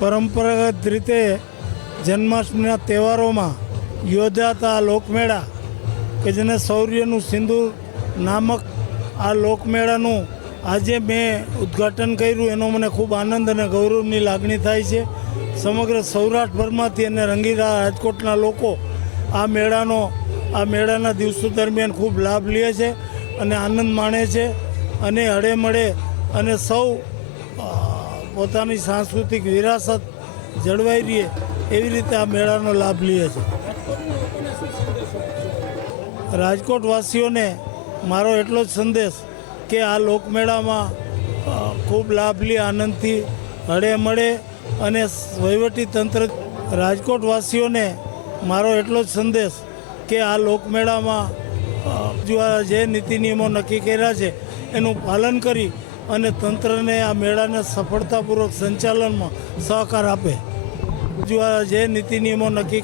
પરંપરાગત રીતે જન્માષ્ટમીના તહેવારોમાં યોજાતા આ લોકમેળા કે જેને શૌર્યનું સિંદૂર નામક આ લોકમેળાનું આજે મેં ઉદ્ઘાટન કર્યું, એનો મને ખૂબ આનંદ અને ગૌરવની લાગણી થાય છે. સમગ્ર સૌરાષ્ટ્રભરમાંથી અને રંગીલા રાજકોટના લોકો આ મેળાનો, આ મેળાના દિવસો દરમિયાન ખૂબ લાભ લે છે અને આનંદ માણે છે. અને હળેમળે અને સૌ પોતાની સાંસ્કૃતિક વિરાસત જળવાઈ રહે એવી રીતે આ મેળાનો લાભ લે છે. રાજકોટના લોકોને શું સંદેશો આપશો રાજકોટ વાસીઓને મારો એટલો જ સંદેશ કે આ લોકમેળામાં ખૂબ લાભ લે, આનંદથી હળે મળે અને વહીવટી તંત્ર રાજકોટ મારો એટલો જ સંદેશ કે આ લોકમેળામાં જે નીતિ નિયમો નક્કી કર્યા છે, એનું પાલન કરી અને તંત્રને આ મેળાને સફળતાપૂર્વક સંચાલનમાં સહકાર આપે. જો જે નીતિ નિયમો નક્કી